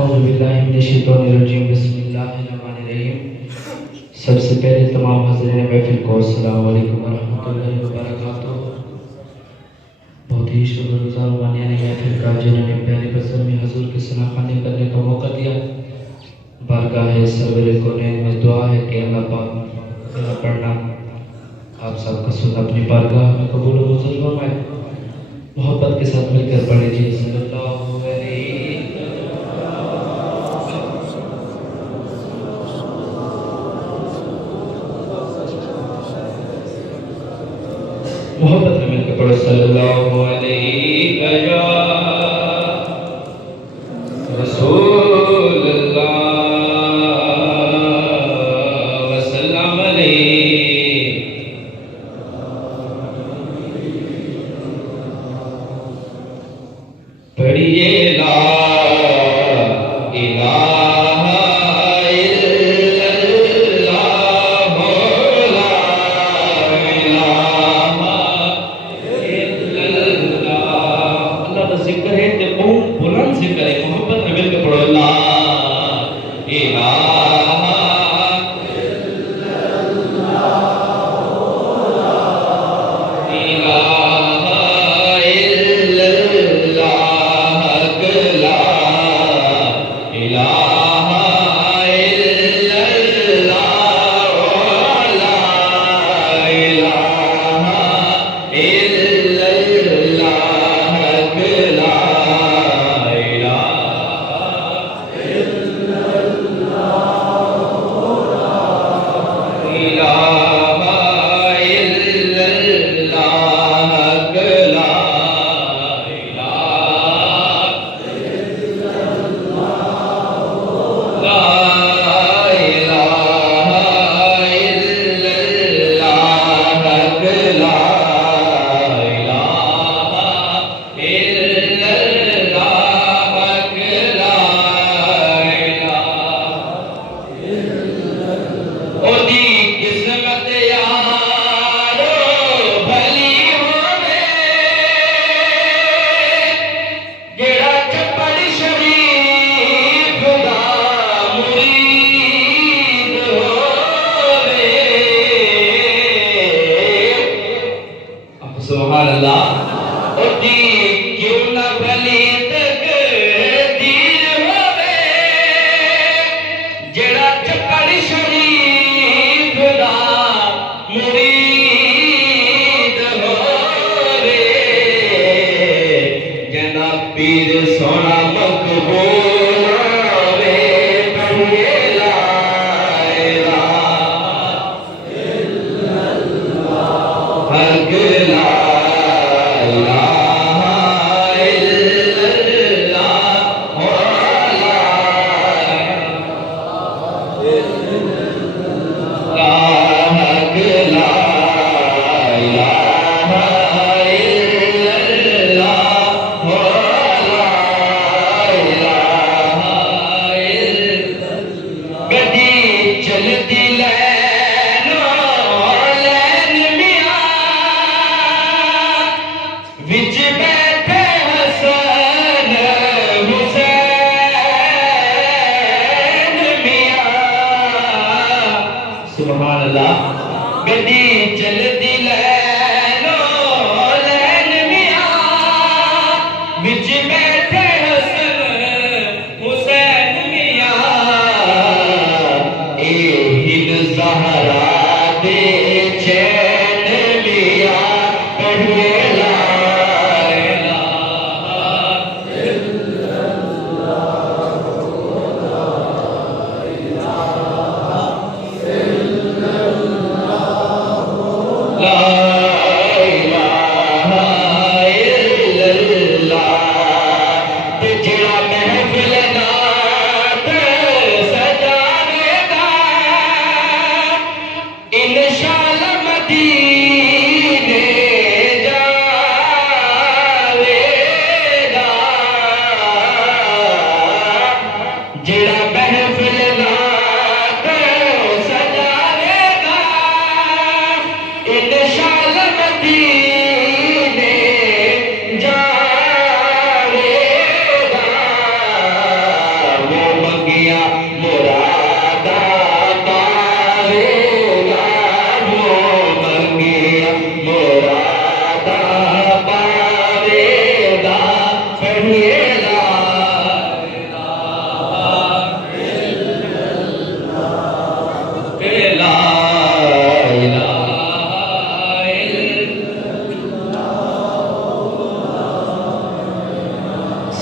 औज़ुबिल्लाहिमिनश्शैतानिर्रजीम बिस्मिल्लाहिर्रहमानिर्रहीम। सबसे पहले तमाम हाज़रीन महफिल को अस्सलामु अलैकुम वरहमतुल्लाहि वबरकातुहू। बहुत ही शुक्रगुज़ार मानियाने महफिल का जिन्होंने पहले गज़ल में हुज़ूर की सनाख़वानी करने का मौका दिया। बारगाह सरवरे कौनैन में दुआ है कि अल्लाह पाक मेरा पढ़ना आप सबका सुन अपनी बारगाह में कबूल व मंजूर फरमाए। मोहब्बत के साथ मिलकर पढ़े जी सल्लल्लाहु अलैहि मोहब्बत में मिलकर पढ़ो सल्लल्लाहु अलैहि या रसूलल्लाह वसल्लम अलैहि। पढ़िए ला इलाहा जिक्र है ते बहुत बुलंद जिक्र है। मोहब्बत में मिलकर पढ़ो ला इलाहा इलाहा इल्लल्लाह ला इलाहा इल्लल्लाह ला इलाहा इल्लल्लाह सुभान अल्लाह। और दी क्यों ना भली तक दीर होवे जेड़ा चपड़ शरीफ दा मुरीद होवे जना पीर सोना मकबूल होवे। पढ़िए ला इलाहा इल्लल्लाह अगला सुभान अल्लाह। गड्डी चलती लैनो लैन मियां विच बैठे हसन हुसैन मियां ए हिंद ज़हरा दे चैन मियां। पढ़िए ला इलाहा इंशाअल्लाह मदीने जा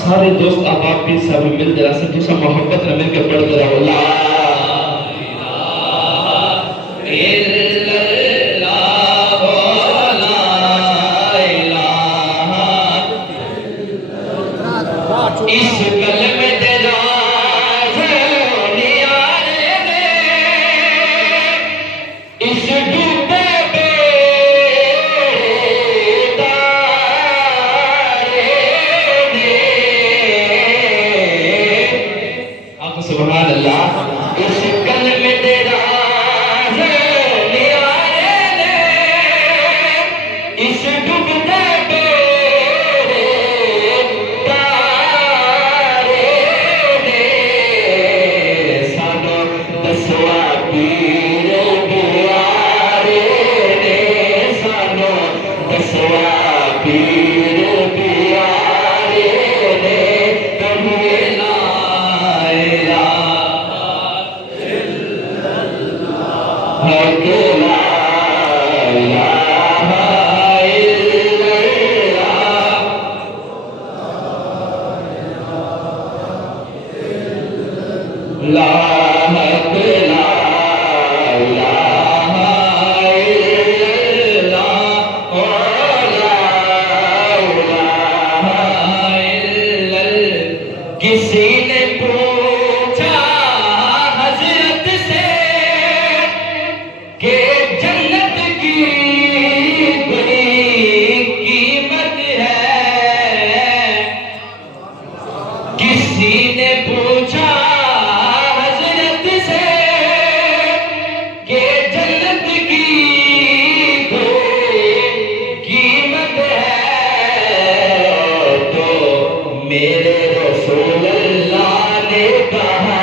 सारे दोस्त आप भी सब मिलते रह सकते सब मोहब्बत में मिलकर पढ़ते रहो ला इस गल में तेरा इस डूबे सुभान अल्लाह इस गल में तेरा इस डूबते तारे ने सानो दसवा पीर प्यारे ने सानो दसवा पीर प्यारे ने कभी किसी ने पूछा हजरत से कि जन्नत की बड़ी कीमत है किसी ने पूछा हजरत से कि जन्नत की बड़ी कीमत है तो मेरे रसूल अल्लाह ने कहा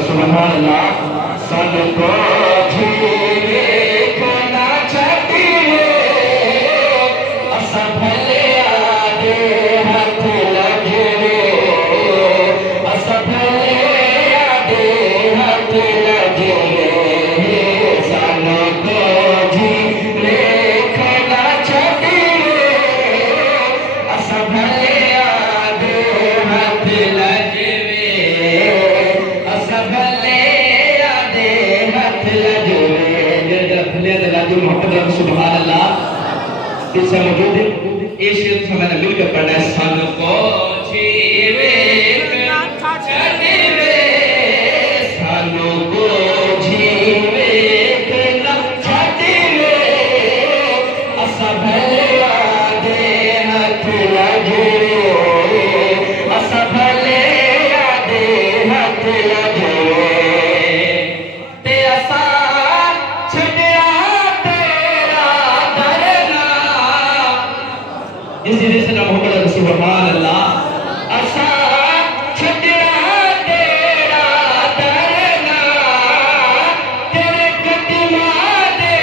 सुभान अल्लाह सानू को जीवे को ना छड़िए असा भले आदे हाथ लगे असा भले आदे हाथ लगे सानू को जीवे को ना छड़िए असा भले आदे हाथ लगे सुभान अल्लाह इस मौजूद है ये शेर मैंने मिलकर पढ़ना है सन को जीवे छड़िवे सन को जीवे छड़िवे असा भले आदे हाथ लगे असा भले आदे हाथ लगे ते असा इसी से ना मोहम्मद सुभान अल्लाह असा छड़िया तेरा दरना तेरे कदमा दे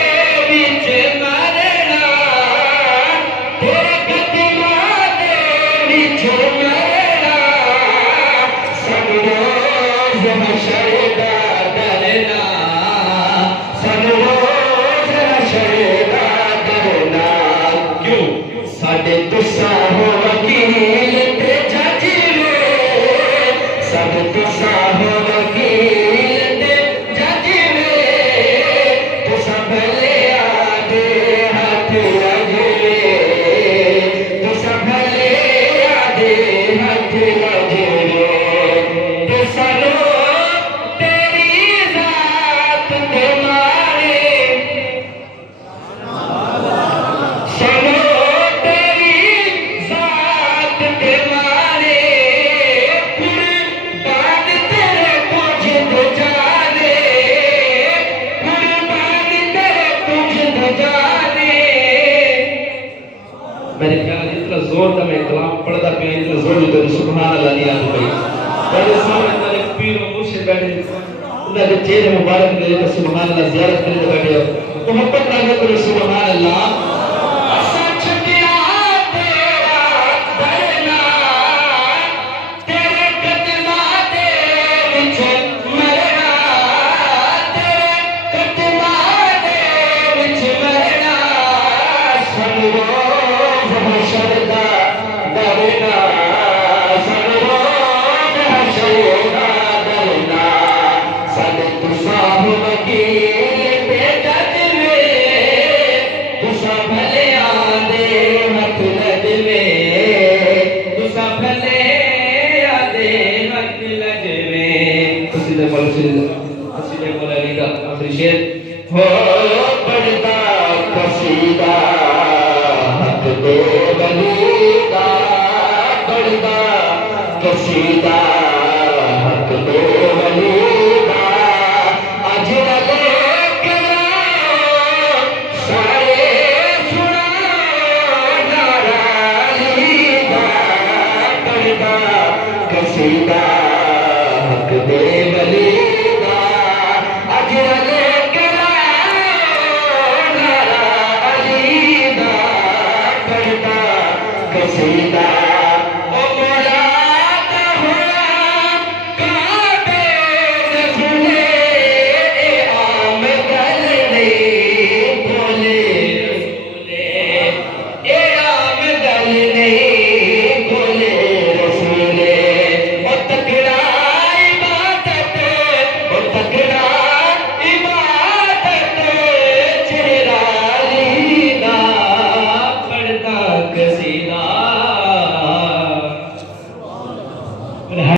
विच मरना तेरे कदमा दे विच मरना सब रोज हशर दा डरना सब रोज हशर दा डरना क्यों साडे तुसा हो वकील ते जज वे सब तुसा हो वकील ते जज वे तुसा भले आदे हाथ लगे तुसा भले आदे हाथ लगे ते सानू तेरी जात ते मारे सानू मेरे ख्याल इतना जोर का मैं कलाम पढ़ता पे इतना जोर तो सुभान अल्लाह नहीं आती भाई बड़े सामने तेरे पीर और मुर्शिद बैठे उनके चेहरे मुबारक करे तो सुभान अल्लाह ज़ियारत करे तो बैठे हो मोहब्बत ना करो सुभान अल्लाह हो पढ़ता कसीदा हक दे बलीदा पढ़ता कसीदा हक दे बलीदा अज लगे सारे सुना नारायणीदा पढ़ता कसीदा हक दे बलीदा अज लगे कसीदा